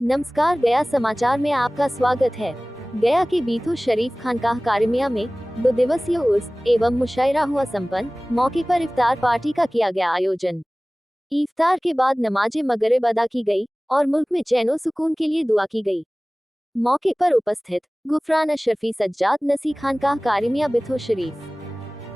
नमस्कार, गया समाचार में आपका स्वागत है। गया के बीतू शरीफ खानकाह कारिमिया में 2 दिवसीय उर्स एवं मुशायरा हुआ संपन्न। मौके पर इफ्तार पार्टी का किया गया आयोजन। इफ्तार के बाद नमाज़े मगरिब अदा की गई और मुल्क में चैनो सुकून के लिए दुआ की गई। मौके पर उपस्थित गुफरान अशरफी सज्जाद नसी खानकाह कारिमिया बिथो शरीफ,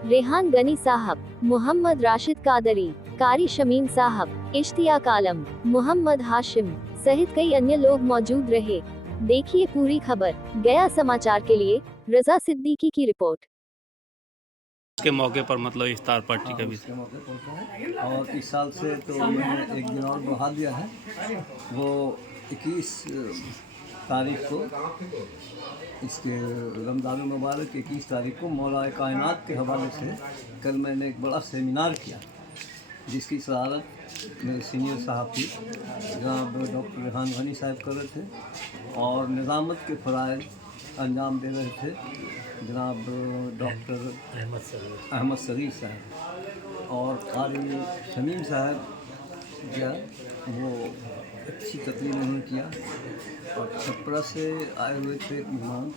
रेहान गनी साहब, मोहम्मद राशिद कादरी, कारी शमीम साहब, इश्तियाक आलम, मोहम्मद हाशिम सहित कई अन्य लोग मौजूद रहे। देखिए पूरी खबर। गया समाचार के लिए रजा सिद्दीकी की रिपोर्ट। के मौके पर मतलब इफ्तार पार्टी का भी उसके मौके पर है। और इस साल से तो मैंने एक दिन और बढ़ा दिया है, वो 21 तारीख को, इसके रमज़ान मुबारक 21 तारीख को मौला कायनात के हवाले से कल मैंने एक बड़ा सेमिनार किया, जिसकी सदारत मेरे सीनियर साहब थी, जनाब डॉक्टर रेहान गनी साहब कर रहे थे, और निज़ामत के फ़राइज़ अंजाम दे रहे थे जनाब डॉक्टर अहमद सगीर साहब, और कारी शमीम साहब जो वो अच्छी तकरीर उन्होंने किया। और छपरा से आए हुए थे इमाम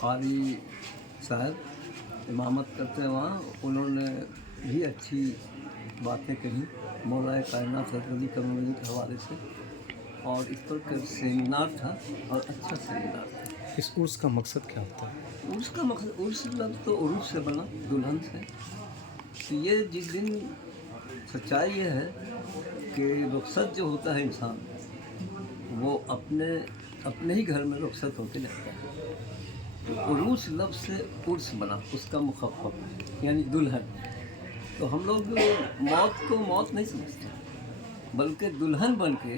कारी साहब, इमामत करते हैं वहाँ, उन्होंने भी अच्छी बातें कही मौला कायनात रज़ी करम के हवाले से, और इस पर सेमिनार था और अच्छा सेमिनार था। इस उर्स का मकसद क्या होता है? उर्स का मकसद, उर्स लफ्ज़ तो उर्स से बना, दुल्हन से। तो ये जिस दिन सच्चाई ये है कि रुखसत जो होता है इंसान, वो अपने ही घर में रुखसत होते लगता है। तो उर्स लफ्ज़ से उर्स बना, उसका मुखफ़फ़ यानी दुल्हन। तो हम लोग मौत को मौत नहीं समझते, बल्कि दुल्हन बन के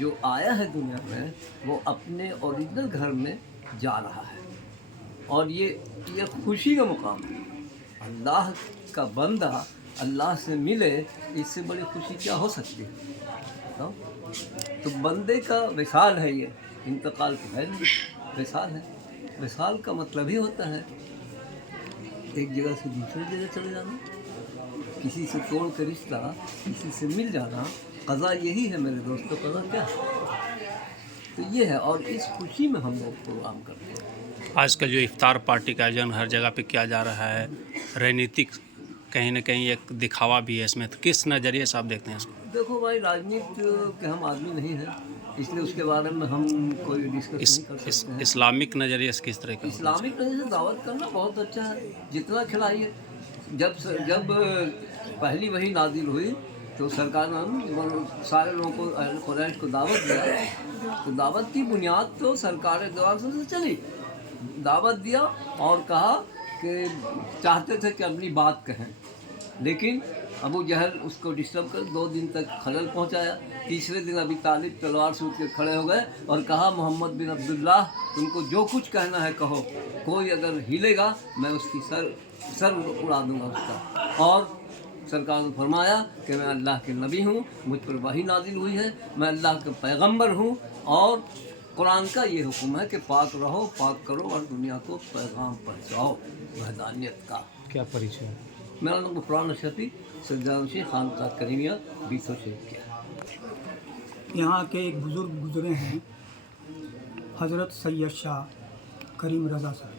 जो आया है दुनिया में, वो अपने ओरिजिनल घर में जा रहा है। और ये खुशी का मुकाम है। अल्लाह का बंदा अल्लाह से मिले, इससे बड़ी खुशी क्या हो सकती है? तो बंदे का विसाल है, ये इंतकाल तो है नहीं, विसाल है। विसाल का मतलब ही होता है एक जगह से दूसरी जगह चले जाना, किसी से तोड़ के रिश्ता, किसी से मिल जाना। क़ज़ा यही है मेरे दोस्तों, क़ज़ा क्या है? तो ये है, और इस खुशी में हम लोग प्रोग्राम करते हैं। आजकल जो इफ्तार पार्टी का आयोजन हर जगह पे किया जा रहा है, राजनीतिक कहीं ना कहीं एक दिखावा भी है इसमें, तो किस नज़रिए से आप देखते हैं इसको? देखो भाई, राजनीति के हम आदमी नहीं हैं, इसलिए उसके बारे में हम कोई डिस्कस नहीं कर सकते हैं। इस्लामिक नज़रिए से किस तरह का? इस्लामिक नज़रिए से दावत करना बहुत अच्छा है, जितना खिलाइए। जब पहली वही नाजिल हुई तो सरकार ने सारे लोगों को, अहले कुरैश को दावत दिया। तो दावत की बुनियाद तो सरकार द्वारा से चली। दावत दिया और कहा कि चाहते थे कि अपनी बात कहें, लेकिन अबू जहल उसको डिस्टर्ब कर 2 दिन तक खलल पहुंचाया। तीसरे दिन अबी तालिब तलवार से उठ के खड़े हो गए और कहा, मोहम्मद बिन अब्दुल्लाह, तुमको जो कुछ कहना है कहो, कोई अगर हिलेगा मैं उसकी सर उड़ा दूंगा उसका। और सरकार ने फरमाया कि मैं अल्लाह के नबी हूँ, मुझ पर वही नाजिल हुई है, मैं अल्लाह के पैगंबर हूँ, और कुरान का ये हुक्म है कि पाक रहो, पाक करो और दुनिया को पैगाम पहुँचाओ वहदानियत का। क्या परिचय है? मेरा नाम गुफरान अशरफी सज्जाद खानकाह कारिमिया बिथो शरीफ किया। यहाँ के एक बुज़ुर्ग गुजरे हैं, हज़रत सैयद शाह करीम रज़ा साहब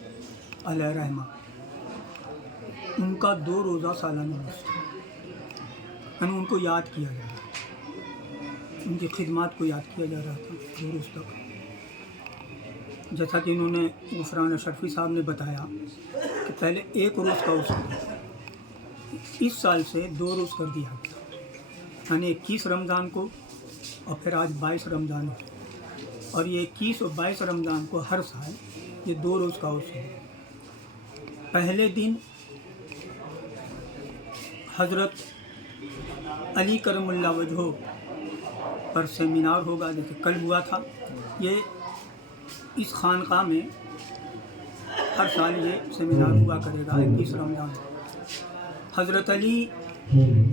अलैहि रहमा। उनका 2 रोज़ा सालाना उर्स था, यानी उनको याद किया जा रहा था, उनकी खिदमत को याद किया जा रहा था 2 रोज़ तक। जैसा कि इन्होंने गुफरान अशरफी साहब ने बताया कि पहले 1 रोज़ का उर्स था, इस साल से 2 रोज़ कर दिया गया, यानी 21 रमज़ान को और फिर आज 22 रमज़ान है। और ये 21 और 22 रमज़ान को हर साल ये 2 रोज़ का उर्स है। पहले दिन हज़रत अली करमुल्लाह वजहो पर सेमिनार होगा, जैसे कल हुआ था। ये इस खानकाह में हर साल ये सेमिनार हुआ करेगा 21 रमज़ान। हज़रत अली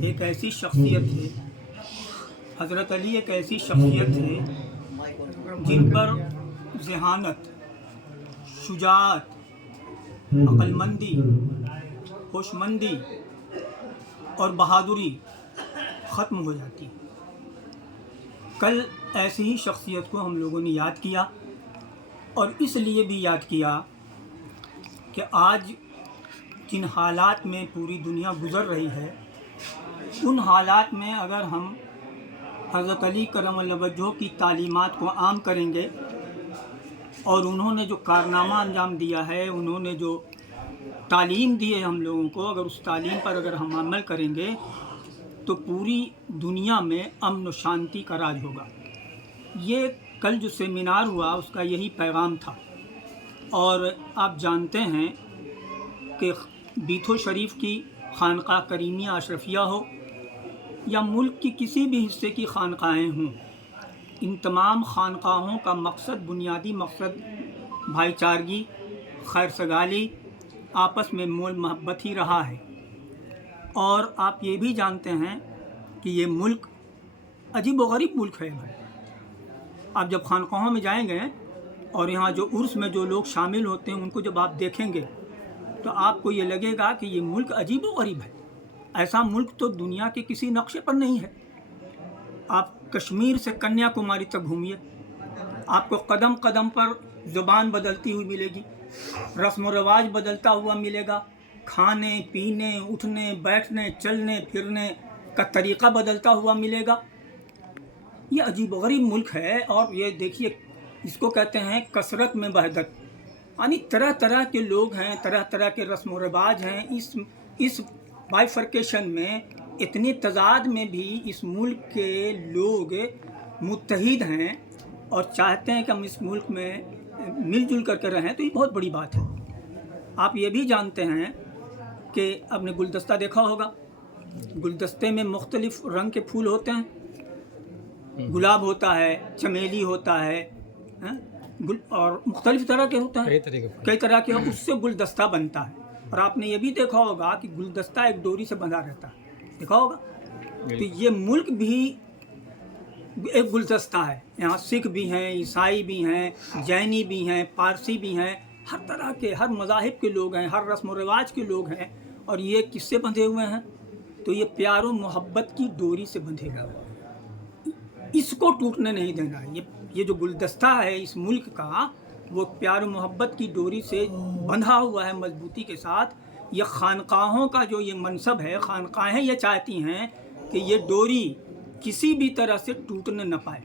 एक ऐसी शख्सियत थे, हज़रत अली एक ऐसी शख्सियत थे जिन पर ज़हानत, शुजाअत, अक्लमंदी, होशमंदी और बहादुरी ख़त्म हो जाती। कल ऐसी ही शख्सियत को हम लोगों ने याद किया, और इसलिए भी याद किया कि आज जिन हालात में पूरी दुनिया गुज़र रही है, उन हालात में अगर हम हज़रत अली करम वजह की तालीमात को आम करेंगे और उन्होंने जो कारनामा अंजाम दिया है, उन्होंने जो तालीम दी है हम लोगों को, अगर उस तालीम पर अगर हम अमल करेंगे तो पूरी दुनिया में अमन व शांति का राज होगा। ये कल जो सेमिनार हुआ उसका यही पैगाम था। और आप जानते हैं कि बीथो शरीफ की खानकाह करीमिया अशरफिया हो या मुल्क की किसी भी हिस्से की खानकाहें हों, इन तमाम खानकाहों का मकसद, बुनियादी मकसद भाईचारगी, खैर सगाली, आपस में मोल मोहब्बत ही रहा है। और आप ये भी जानते हैं कि ये मुल्क अजीब व गरीब मुल्क है भाई। आप जब खानकाहों में जाएंगे और यहाँ जो उर्स में जो लोग शामिल होते हैं उनको जब आप देखेंगे तो आपको ये लगेगा कि ये मुल्क अजीब व गरीब है। ऐसा मुल्क तो दुनिया के किसी नक्शे पर नहीं है। आप कश्मीर से कन्याकुमारी तक घूमिए, आपको कदम कदम पर ज़ुबान बदलती हुई मिलेगी, रस्म व रवाज बदलता हुआ मिलेगा, खाने पीने, उठने बैठने, चलने फिरने का तरीक़ा बदलता हुआ मिलेगा। ये अजीब व गरीब मुल्क है। और ये देखिए, इसको कहते हैं कसरत में वहदत, यानी तरह तरह के लोग हैं, तरह तरह के रस्म व रवाज हैं। इस बाइफर्केशन में, इतनी तज़ाद में भी इस मुल्क के लोग मुत्तहिद हैं और चाहते हैं कि हम इस मुल्क में मिलजुल करके रहें, तो ये बहुत बड़ी बात है। आप ये भी जानते हैं कि आपने गुलदस्ता देखा होगा, गुलदस्ते में मुख्तलिफ़ रंग के फूल होते हैं, गुलाब होता है, चमेली होता है, और मुख्तलिफ़ तरह के होते हैं, कई तरह के, उससे गुलदस्ता बनता है। और आपने ये भी देखा होगा कि गुलदस्ता एक डोरी से बंधा रहता है, देखा होगा। तो ये मुल्क भी एक गुलदस्ता है। यहाँ सिख भी हैं, ईसाई भी हैं, जैनी भी हैं, पारसी भी हैं, हर तरह के, हर मज़ाहिब के लोग हैं, हर रस्म व रिवाज के लोग हैं। और ये किससे बंधे हुए हैं? तो ये प्यार व मोहब्बत की डोरी से बंधे हुए हैं। इसको टूटने नहीं देना है। ये जो गुलदस्ता है इस मुल्क का, वो प्यार व मोहब्बत की डोरी से बंधा हुआ है मजबूती के साथ। ये खानकाहों का जो ये मनसब है, खानकाहें ये चाहती हैं कि ये डोरी किसी भी तरह से टूटने न पाए।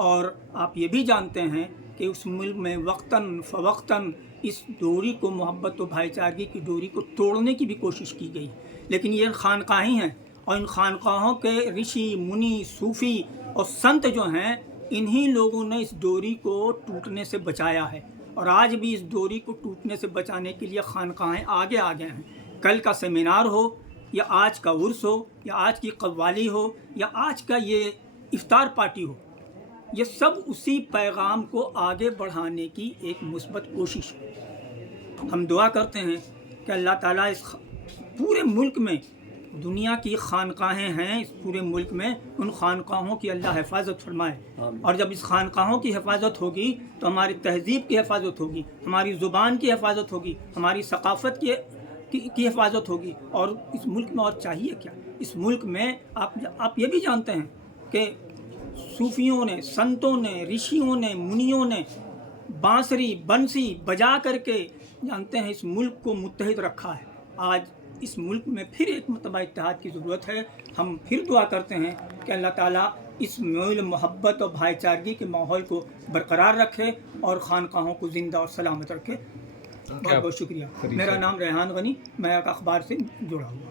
और आप ये भी जानते हैं कि उस मुल्क में वक्तन फ़वक्तन इस डोरी को, मोहब्बत व भाईचारगी की डोरी को तोड़ने की भी कोशिश की गई। लेकिन ये खानकाहें हैं और इन खानकाहों के ऋषि मुनि सूफ़ी और संत जो हैं, इन्हीं लोगों ने इस डोरी को टूटने से बचाया है। और आज भी इस डोरी को टूटने से बचाने के लिए खानकाहें आगे आ गए हैं। कल का सेमिनार हो या आज का उर्स हो या आज की कव्वाली हो या आज का ये इफ्तार पार्टी हो, ये सब उसी पैगाम को आगे बढ़ाने की एक मुस्बत कोशिश है। हम दुआ करते हैं कि अल्लाह ताला इस पूरे मुल्क में, दुनिया की खानकाहें हैं इस पूरे मुल्क में, उन खानकाहों की अल्लाह हिफाजत फरमाए। और जब इस खानकाहों की हिफाजत होगी तो हमारी तहज़ीब की हिफाजत होगी, हमारी ज़ुबान की हिफाजत होगी, हमारी सकाफ़त की हिफाजत होगी। और इस मुल्क में और चाहिए क्या? इस मुल्क में आप ये भी जानते हैं कि सूफियों ने, संतों ने, ऋषियों ने, मुनियों ने बांसुरी बंसी बजा करके, जानते हैं, इस मुल्क को मुत्तहिद रखा है। आज इस मुल्क में फिर एक मरतबा इत्तेहाद की ज़रूरत है। हम फिर दुआ करते हैं कि अल्लाह ताला इस मोल मोहब्बत और भाईचारगी के माहौल को बरकरार रखे और खानकाहों को ज़िंदा और सलामत रखे। बहुत बहुत शुक्रिया। मेरा नाम रेहान गनी, मैं अखबार से जुड़ा हुआ।